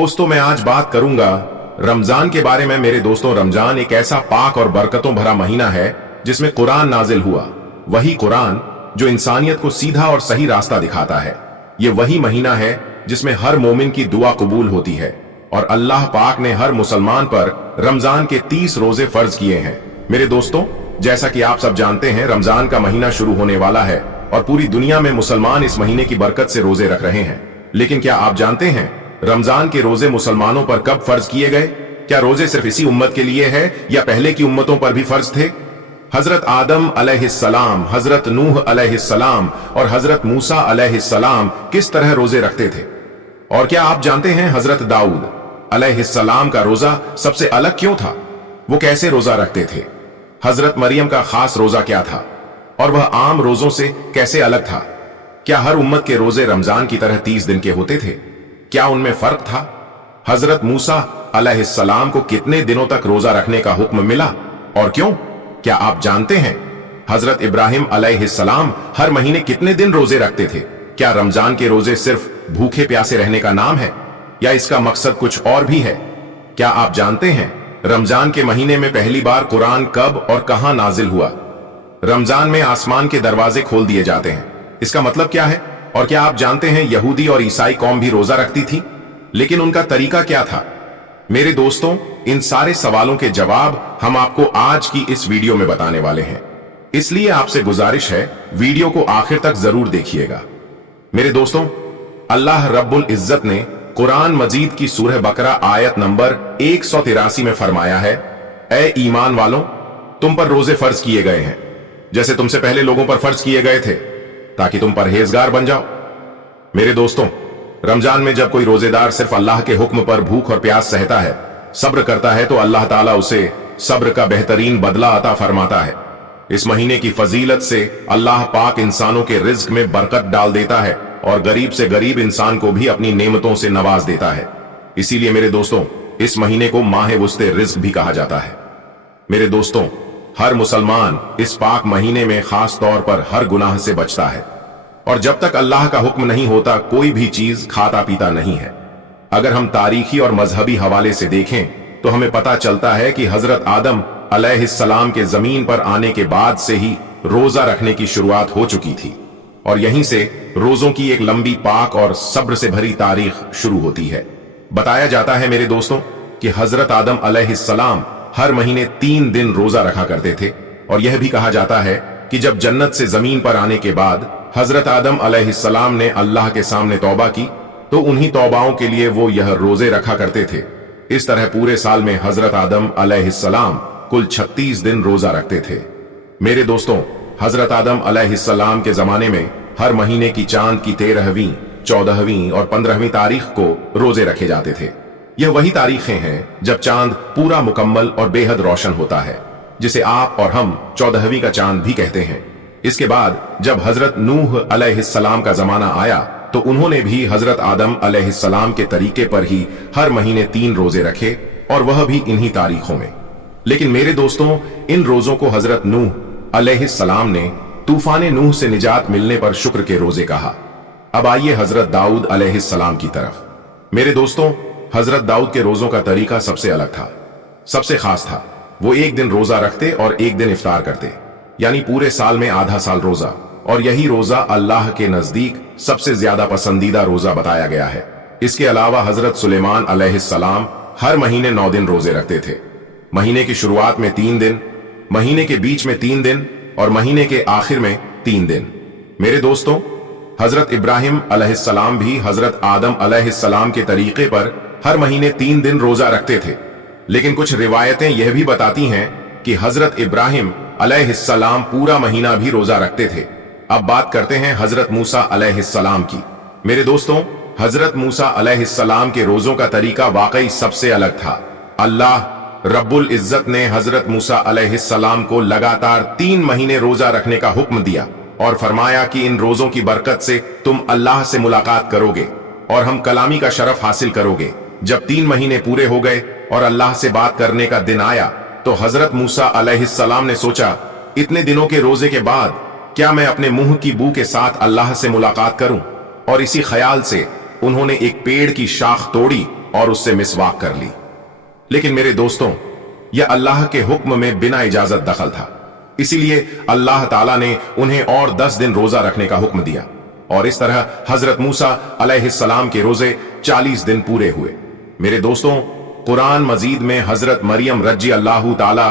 दोस्तों, मैं आज बात करूंगा रमजान के बारे में। मेरे दोस्तों, रमजान एक ऐसा पाक और बरकतों भरा महीना है जिसमें कुरान नाजिल हुआ। वही कुरान जो इंसानियत को सीधा और सही रास्ता दिखाता है। ये वही महीना है जिसमें हर मोमिन की दुआ कबूल होती है और अल्लाह पाक ने हर मुसलमान पर रमजान के 30 रोजे फर्ज किए हैं। मेरे दोस्तों, जैसा कि आप सब जानते हैं, रमजान का महीना शुरू होने वाला है और पूरी दुनिया में मुसलमान इस महीने की बरकत से रोजे रख रहे हैं। लेकिन क्या आप जानते हैं रमजान के रोजे मुसलमानों पर कब फर्ज किए गए? क्या रोजे सिर्फ इसी उम्मत के लिए है या पहले की उम्मतों पर भी फर्ज थे? हजरत आदम अलैहिस्सलाम, हजरत नूह अलैहिस्सलाम और हजरत मूसा अलैहिस्सलाम किस तरह रोजे रखते थे? और क्या आप जानते हैं हजरत दाऊद अलैहिस्सलाम का रोजा सबसे अलग क्यों था? वो कैसे रोजा रखते थे? हजरत मरियम का खास रोजा क्या था और वह आम रोजों से कैसे अलग था? क्या हर उम्मत के रोजे रमजान की तरह 30 दिन के होते थे? क्या उनमें फर्क था? हजरत मूसा अलैहिस्सलाम को कितने दिनों तक रोजा रखने का हुक्म मिला और क्यों? क्या आप जानते हैं हजरत इब्राहिम अलैहिस्सलाम हर महीने कितने दिन रोजे रखते थे? क्या रमजान के रोजे सिर्फ भूखे प्यासे रहने का नाम है या इसका मकसद कुछ और भी है? क्या आप जानते हैं रमजान के महीने में पहली बार कुरान कब और कहां नाजिल हुआ? रमजान में आसमान के दरवाजे खोल दिए जाते हैं। इसका मतलब क्या है? और क्या आप जानते हैं यहूदी और ईसाई कौम भी रोजा रखती थी, लेकिन उनका तरीका क्या था? मेरे दोस्तों, इन सारे सवालों के जवाब हम आपको आज की इस वीडियो में बताने वाले हैं। इसलिए आपसे गुजारिश है, वीडियो को आखिर तक जरूर देखिएगा। मेरे दोस्तों, अल्लाह रब्बुल इज्जत ने कुरान मजीद की सूरह बकरा आयत नंबर 183 में फरमाया है, ए ईमान वालों, तुम पर रोजे फर्ज किए गए हैं जैसे तुमसे पहले लोगों पर फर्ज किए गए थे, ताकि तुम परहेजगार बन जाओ। मेरे दोस्तों, रमजान में जब कोई रोजेदार सिर्फ अल्लाह के हुक्म पर भूख और प्यास सहता है, सब्र करता है, तो अल्लाह ताला उसे सब्र का बेहतरीन बदला अता फरमाता है। इस महीने की फजीलत से अल्लाह पाक इंसानों के रिज्क में बरकत डाल देता है और गरीब से गरीब इंसान को भी अपनी नेमतों से नवाज देता है। इसीलिए मेरे दोस्तों, इस महीने को माह वुस्ते रिज्क भी कहा जाता है। मेरे दोस्तों, हर मुसलमान इस पाक महीने में खास तौर पर हर गुनाह से बचता है और जब तक अल्लाह का हुक्म नहीं होता कोई भी चीज खाता पीता नहीं है। अगर हम तारीखी और मजहबी हवाले से देखें तो हमें पता चलता है कि हजरत आदम अलैहिस्सलाम के जमीन पर आने के बाद से ही रोजा रखने की शुरुआत हो चुकी थी और यहीं से रोजों की एक लंबी पाक और सब्र से भरी तारीख शुरू होती है। बताया जाता है मेरे दोस्तों कि हजरत आदम अलैहिस्सलाम हर महीने 3 दिन रोजा रखा करते थे और यह भी कहा जाता है कि जब जन्नत से जमीन पर आने के बाद हजरत आदम अलैहिस्सलाम ने अल्लाह के सामने तौबा की तो उन्हीं तौबाओं के लिए वो यह रोजे रखा करते थे। इस तरह पूरे साल में हजरत आदम अलैहिस्सलाम कुल 36 दिन रोजा रखते थे। मेरे दोस्तों, हजरत आदम अलैहिस्सलाम के जमाने में हर महीने की चांद की 13वीं, 14वीं और 15वीं तारीख को रोजे रखे जाते थे। यह वही तारीखें हैं जब चांद पूरा मुकम्मल और बेहद रोशन होता है, जिसे आप और हम 14वीं का चांद भी कहते हैं। इसके बाद जब हजरत नूह अलैहिस्सलाम का जमाना आया तो उन्होंने भी हजरत आदम अलैहिस्सलाम के तरीके पर ही हर महीने 3 रोजे रखे और वह भी इन्हीं तारीखों में। लेकिन मेरे दोस्तों, इन रोजों को हजरत नूह अलैहिस्सलाम ने तूफान नूह से निजात मिलने पर शुक्र के रोजे कहा। अब आइए हजरत दाऊद अलैहिस्सलाम की तरफ। मेरे दोस्तों, हजरत दाऊद के रोजों का तरीका सबसे अलग था, सबसे खास था। वो एक दिन रोजा रखते और एक दिन इफ्तार करते, यानी पूरे साल में आधा साल रोजा, और यही रोजा अल्लाह के नजदीक सबसे ज्यादा पसंदीदा रोजा बताया गया है। इसके अलावा हजरत सुलेमान अलैहिस्सलाम हर महीने 9 दिन रोजे रखते थे। महीने की शुरुआत में 3 दिन, महीने के बीच में 3 दिन और महीने के आखिर में 3 दिन। मेरे दोस्तों, हजरत इब्राहिम अलैहिस्सलाम भी हजरत आदम अलैहिस्सलाम के तरीके पर हर महीने 3 दिन रोजा रखते थे। लेकिन कुछ रिवायतें यह भी बताती हैं कि हजरत इब्राहिम अलैहिस्सलाम पूरा महीना भी रोजा रखते थे। अब बात करते हैं हजरत मूसा अलैहिस्सलाम की। मेरे दोस्तों, हजरत मूसा अलैहिस्सलाम के रोजों का तरीका वाकई सबसे अलग था। अल्लाह रब्बुल इज्जत ने हजरत मूसा अलैहिस्सलाम को लगातार 3 महीने रोजा रखने का हुक्म दिया और फरमाया कि इन रोजों की बरकत से तुम अल्लाह से मुलाकात करोगे और हम कलामी का शरफ हासिल करोगे। जब 3 महीने पूरे हो गए और अल्लाह से बात करने का दिन आया तो हजरत मूसा अलैहिस्सलाम ने सोचा, इतने दिनों के रोजे के बाद क्या मैं अपने मुंह की बू के साथ अल्लाह से मुलाकात करूं? और इसी ख्याल से उन्होंने एक पेड़ की शाख तोड़ी और उससे मिसवाक कर ली। लेकिन मेरे दोस्तों, यह अल्लाह के हुक्म में बिना इजाजत दखल था, इसीलिए अल्लाह ताला ने उन्हें और 10 दिन रोजा रखने का हुक्म दिया, और इस तरह हजरत मूसा अलैहिस्सलाम के रोजे 40 दिन पूरे हुए। मेरे दोस्तों, कुरान मजीद में हजरत मरियम रजी अल्लाह ताला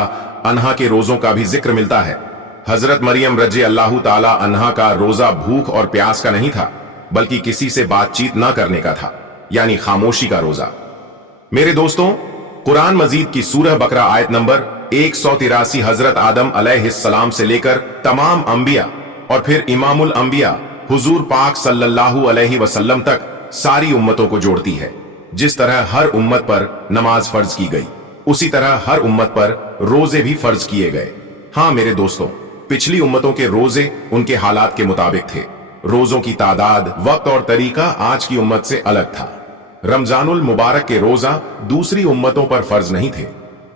अन्हा के रोजों का भी जिक्र मिलता है। हजरत मरियम रजी अल्लाह ताला अन्हा का रोजा भूख और प्यास का नहीं था, बल्कि किसी से बातचीत न करने का था, यानी खामोशी का रोजा। मेरे दोस्तों, कुरान मजीद की सूरह बकरा आयत नंबर 183 हजरत आदम अलैहिस्सलाम से लेकर तमाम अंबिया और फिर इमामुल अंबिया हुजूर पाक सल्लल्लाहु अलैहि वसल्लम तक सारी उम्मतों को जोड़ती है। जिस तरह हर उम्मत पर नमाज फर्ज की गई, उसी तरह हर उम्मत पर रोजे भी फर्ज किए गए। हाँ मेरे दोस्तों, पिछली उम्मतों के रोजे उनके हालात के मुताबिक थे। रोजों की तादाद, वक्त और तरीका आज की उम्मत से अलग था। रमजानुल मुबारक के रोजा दूसरी उम्मतों पर फर्ज नहीं थे,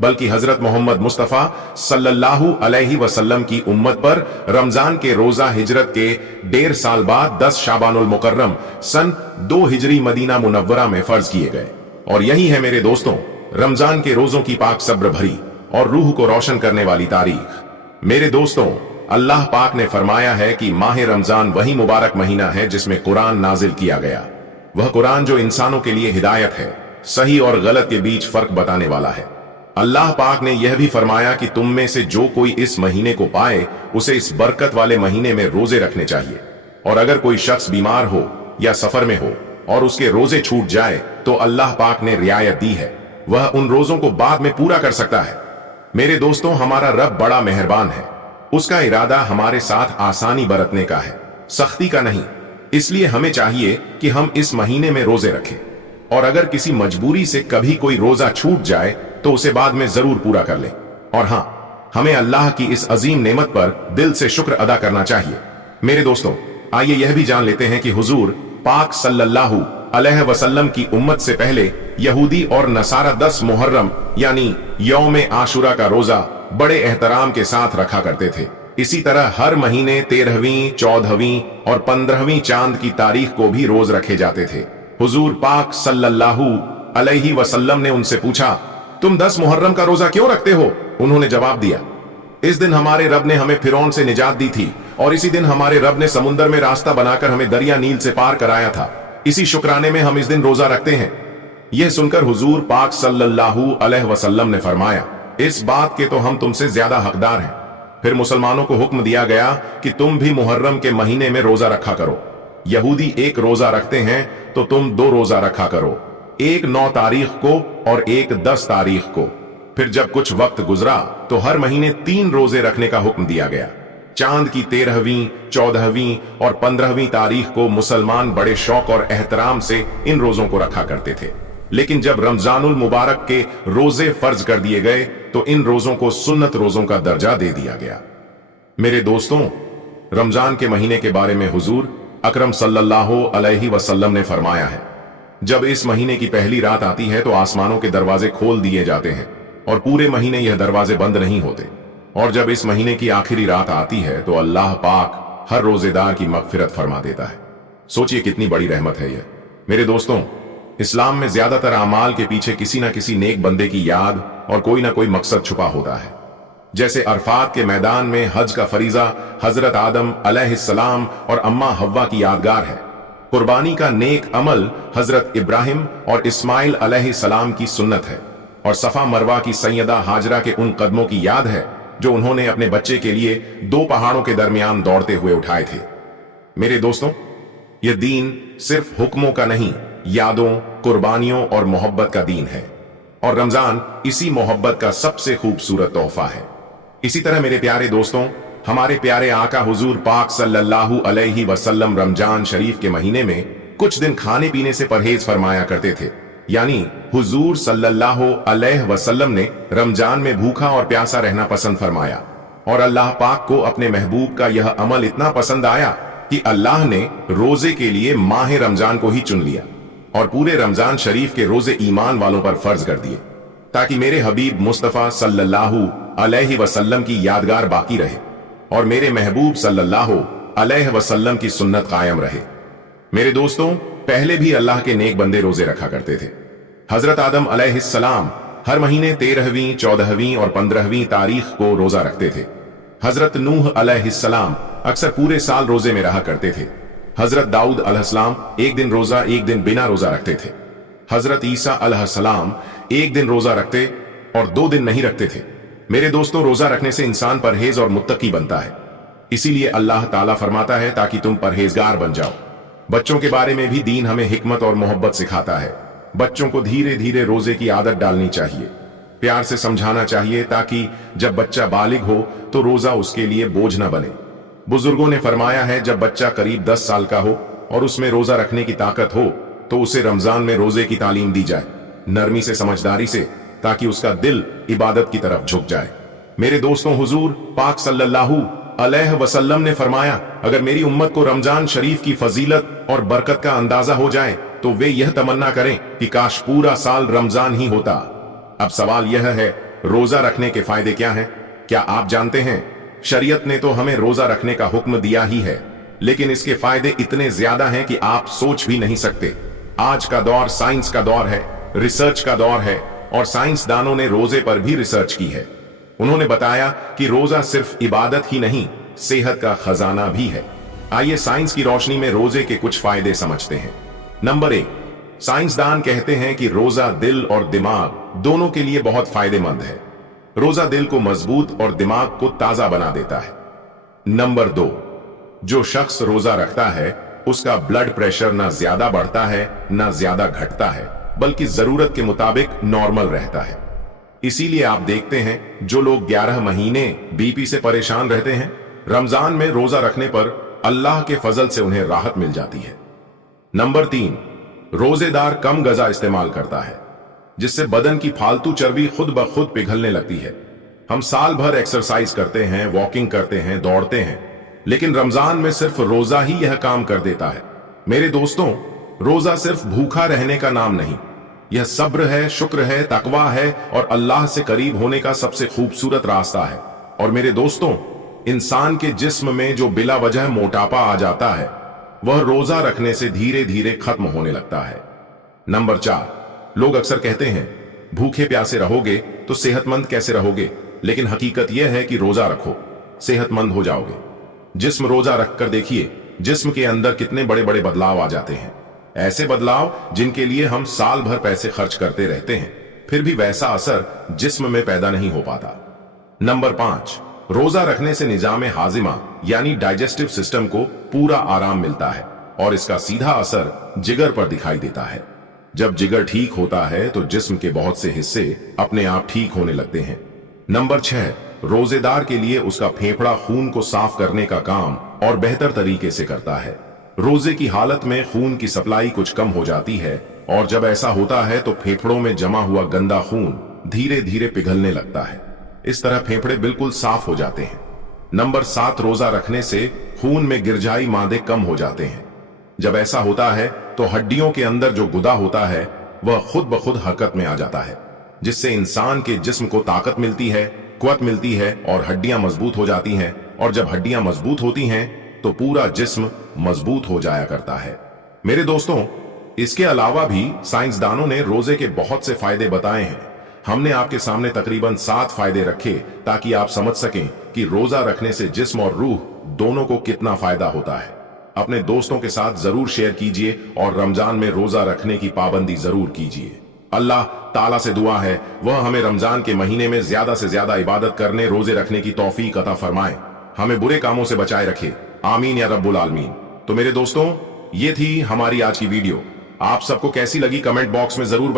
बल्कि हजरत मोहम्मद मुस्तफा सल्लल्लाहु अलैहि वसल्लम की उम्मत पर रमजान के रोजा हिजरत के 1.5 साल बाद 10 शाबानुल मुकर्रम सन 2 हिजरी मदीना मुनव्वरा में फर्ज किए गए। और यही है मेरे दोस्तों रमजान के रोजों की पाक सब्र भरी और रूह को रोशन करने वाली तारीख। मेरे दोस्तों, अल्लाह पाक ने फरमाया है कि माह रमजान वही मुबारक महीना है जिसमें कुरान नाजिल किया गया। वह कुरान जो इंसानों के लिए हिदायत है, सही और गलत के बीच फर्क बताने वाला है। अल्लाह पाक ने यह भी फरमाया कि तुम में से जो कोई इस महीने को पाए उसे इस बरकत वाले महीने में रोजे रखने चाहिए, और अगर कोई शख्स बीमार हो या सफर में हो और उसके रोजे छूट जाए तो अल्लाह पाक ने रियायत दी है, वह उन रोजों को बाद में पूरा कर सकता है। मेरे दोस्तों, हमारा रब बड़ा मेहरबान है। उसका इरादा हमारे साथ आसानी बरतने का है, सख्ती का नहीं। इसलिए हमें चाहिए कि हम इस महीने में रोजे रखें, और अगर किसी मजबूरी से कभी कोई रोजा छूट जाए तो उसे बाद में जरूर पूरा कर ले। और हां, हमें अल्लाह की इस अजीम नेमत पर दिल से शुक्र अदा करना चाहिए। मेरे दोस्तों, आइए यह भी जान लेते हैं कि हुजूर पाक सल्लल्लाहु अलैहि वसल्लम की उम्मत से पहले यहूदी और नसारा 10 मुहर्रम यानी यौम आशुरा का रोजा बड़े एहतराम के साथ रखा करते थे। इसी तरह हर महीने 13वीं, 14वीं और 15वीं चांद की तारीख को भी रोज रखे जाते थे। हुजूर पाक सल्लल्लाहु अलैहि वसल्लम ने उनसे पूछा, तुम 10 मुहर्रम का रोजा क्यों रखते हो? उन्होंने जवाब दिया, इस दिन हमारे रब ने हमें फिरौन से निजात दी थी, और इसी दिन हमारे रब ने समुद्र में रास्ता बनाकर हमें दरिया नील से पार कराया था। इसी शुक्राने में हम इस दिन रोजा रखते हैं। यह सुनकर हुजूर पाक सल्लल्लाहु अलैहि वसल्लम ने फरमाया, इस बात के तो हम तुमसे ज्यादा हकदार हैं। फिर मुसलमानों को हुक्म दिया गया कि तुम भी मुहर्रम के महीने में रोजा रखा करो। यहूदी 1 रोजा रखते हैं तो तुम 2 रोजा रखा करो, एक 9 तारीख को और एक 10 तारीख को। फिर जब कुछ वक्त गुजरा तो हर महीने 3 रोजे रखने का हुक्म दिया गया। चांद की 13वीं, 14वीं और 15वीं तारीख को मुसलमान बड़े शौक और एहतराम से इन रोजों को रखा करते थे। लेकिन जब रमजानुल मुबारक के रोजे फर्ज कर दिए गए तो इन रोजों को सुन्नत रोजों का दर्जा दे दिया गया। मेरे दोस्तों, रमजान के महीने के बारे में हुजूर अकरम सल्लल्लाहु अलैहि वसल्लम ने फरमाया है, जब इस महीने की पहली रात आती है तो आसमानों के दरवाजे खोल दिए जाते हैं और पूरे महीने यह दरवाजे बंद नहीं होते। और जब इस महीने की आखिरी रात आती है तो अल्लाह पाक हर रोजेदार की मगफिरत फरमा देता है। सोचिए कितनी बड़ी रहमत है यह। मेरे दोस्तों, इस्लाम में ज्यादातर अमाल के पीछे किसी न किसी नेक बंदे की याद और कोई ना कोई मकसद छुपा होता है। जैसे अरफात के मैदान में हज का फरीजा हजरत आदम अलैहिस्सलाम और अम्मा हव्वा की यादगार है। कुर्बानी का नेक अमल हजरत इब्राहिम और इस्माइल अलैहिस्सलाम की सुन्नत है, और सफा मरवा की सैयदा हाजरा के उन कदमों की याद है जो उन्होंने अपने बच्चे के लिए 2 पहाड़ों के दरमियान दौड़ते हुए उठाए थे। मेरे दोस्तों, यह दीन सिर्फ हुक्मों का नहीं, यादों, कुर्बानियों और मोहब्बत का दीन है, और रमजान इसी मोहब्बत का सबसे खूबसूरत तोहफा है। इसी तरह मेरे प्यारे दोस्तों, हमारे प्यारे आका हुजूर पाक सल्लल्लाहु अलैहि वसल्लम रमजान शरीफ के महीने में कुछ दिन खाने पीने से परहेज फरमाया करते थे। यानी हुजूर सल्लल्लाहु अलैहि वसल्लम ने रमजान में भूखा और प्यासा रहना पसंद फरमाया, और अल्लाह पाक को अपने महबूब का यह अमल इतना पसंद आया कि अल्लाह ने रोजे के लिए माह रमजान को ही चुन लिया और पूरे रमजान शरीफ के रोजे ईमान वालों पर फर्ज कर दिए, ताकि मेरे हबीब मुस्तफा सल्लल्लाहु अलैहि वसल्लम की यादगार बाकी रहे और मेरे महबूब सल्लल्लाहु अलैहि वसल्लम की सुन्नत कायम रहे। मेरे दोस्तों, पहले भी अल्लाह के नेक बंदे रोजे रखा करते थे, हजरत आदम अलैहिस्सलाम हर महीने 13वीं, 14वीं और 15वीं तारीख को रोजा रखते थे। हजरत नूह अलैहिस्सलाम अक्सर पूरे साल रोजे में रहा करते थे। हजरत दाऊद अलैहिस्सलाम एक दिन रोजा, एक दिन बिना रोजा रखते थे। हजरत ईसा अलैहिस्सलाम एक दिन रोजा रखते और 2 दिन नहीं रखते थे। मेरे दोस्तों, रोजा रखने से इंसान परहेज और मुत्तकी बनता है। इसीलिए अल्लाह ताला फरमाता है ताकि तुम परहेजगार बन जाओ। बच्चों के बारे में भी दीन हमें हिकमत और मोहब्बत सिखाता है। बच्चों को धीरे धीरे रोजे की आदत डालनी चाहिए, प्यार से समझाना चाहिए ताकि जब बच्चा बालिग हो तो रोजा उसके लिए बोझ न बने। बुजुर्गों ने फरमाया है, जब बच्चा करीब 10 साल का हो और उसमें रोजा रखने की ताकत हो तो उसे रमजान में रोजे की तालीम दी जाए, नरमी से, समझदारी से, ताकि उसका दिल इबादत की तरफ झुक जाए। मेरे दोस्तों, हुजूर पाक सल्लल्लाहु अलैहि वसल्लम ने फरमाया, अगर मेरी उम्मत को रमजान शरीफ की फजीलत और बरकत का अंदाजा हो जाए तो वे यह तमन्ना करें कि काश पूरा साल रमजान ही होता। अब सवाल यह है, रोजा रखने के फायदे क्या हैं? क्या आप जानते हैं? शरीयत ने तो हमें रोजा रखने का हुक्म दिया ही है, लेकिन इसके फायदे इतने ज्यादा हैं कि आप सोच भी नहीं सकते। आज का दौर साइंस का दौर है, रिसर्च का दौर है, और साइंसदानों ने रोजे पर भी रिसर्च की है। उन्होंने बताया कि रोजा सिर्फ इबादत ही नहीं, सेहत का खजाना भी है। आइए साइंस की रोशनी में रोजे के कुछ फायदे समझते हैं। नंबर 1, साइंसदान कहते हैं कि रोजा दिल और दिमाग दोनों के लिए बहुत फायदेमंद है। रोजा दिल को मजबूत और दिमाग को ताजा बना देता है। नंबर 2, जो शख्स रोजा रखता है उसका ब्लड प्रेशर ना ज्यादा बढ़ता है ना ज्यादा घटता है, बल्कि जरूरत के मुताबिक नॉर्मल रहता है। इसीलिए आप देखते हैं जो लोग 11 महीने बीपी से परेशान रहते हैं, रमजान में रोजा रखने पर अल्लाह के फजल से उन्हें राहत मिल जाती है। नंबर 3, रोजेदार कम गजा इस्तेमाल करता है, जिससे बदन की फालतू चर्बी खुद ब खुद पिघलने लगती है। हम साल भर एक्सरसाइज करते हैं, वॉकिंग करते हैं, दौड़ते हैं, लेकिन रमजान में सिर्फ रोजा ही यह काम कर देता है। मेरे दोस्तों, रोजा सिर्फ भूखा रहने का नाम नहीं, यह सब्र है, शुक्र है, तकवा है और अल्लाह से करीब होने का सबसे खूबसूरत रास्ता है। और मेरे दोस्तों, इंसान के जिस्म में जो बिला वजह मोटापा आ जाता है वह रोजा रखने से धीरे धीरे खत्म होने लगता है। नंबर 4, लोग अक्सर कहते हैं भूखे प्यासे रहोगे तो सेहतमंद कैसे रहोगे, लेकिन हकीकत यह है कि रोजा रखो, सेहतमंद हो जाओगे। जिस्म रोजा रखकर देखिए, जिस्म के अंदर कितने बड़े बड़े बदलाव आ जाते हैं। ऐसे बदलाव जिनके लिए हम साल भर पैसे खर्च करते रहते हैं, फिर भी वैसा असर जिस्म में पैदा नहीं हो पाता। नंबर 5, रोजा रखने से निजाम हाजिमा यानी डाइजेस्टिव सिस्टम को पूरा आराम मिलता है और इसका सीधा असर जिगर पर दिखाई देता है। जब जिगर ठीक होता है तो जिस्म के बहुत से हिस्से अपने आप ठीक होने लगते हैं। नंबर 6, रोजेदार के लिए उसका फेफड़ा खून को साफ करने का काम और बेहतर तरीके से करता है। रोजे की हालत में खून की सप्लाई कुछ कम हो जाती है और जब ऐसा होता है तो फेफड़ों में जमा हुआ गंदा खून धीरे धीरे पिघलने लगता है। इस तरह फेफड़े बिल्कुल साफ हो जाते हैं। नंबर 7, रोजा रखने से खून में गिरजाई मादे कम हो जाते हैं। जब ऐसा होता है तो हड्डियों के अंदर जो गुदा होता है वह खुद ब खुद हरकत में आ जाता है, जिससे इंसान के जिस्म को ताकत मिलती है, कुव्वत मिलती है और हड्डियां मजबूत हो जाती हैं। और जब हड्डियां मजबूत होती हैं तो पूरा जिस्म मजबूत हो जाया करता है। मेरे दोस्तों, इसके अलावा भी साइंसदानों ने रोजे के बहुत से फायदे बताए हैं। हमने आपके सामने तकरीबन 7 फायदे रखे ताकि आप समझ सकें कि रोजा रखने से जिस्म और रूह दोनों को कितना फायदा होता है। अपने दोस्तों के साथ जरूर शेयर कीजिए और रमजान में रोजा रखने की पाबंदी जरूर कीजिए। अल्लाह ताला से दुआ है वह हमें रमजान के महीने में ज्यादा से ज्यादा इबादत करने, रोजे रखने की तौफीक अता फरमाए, हमें बुरे कामों से बचाए रखे। आमीन या रब्बुल आलमीन। तो मेरे दोस्तों, ये थी हमारी आज की वीडियो। आप सबको कैसी लगी कमेंट बॉक्स में जरूर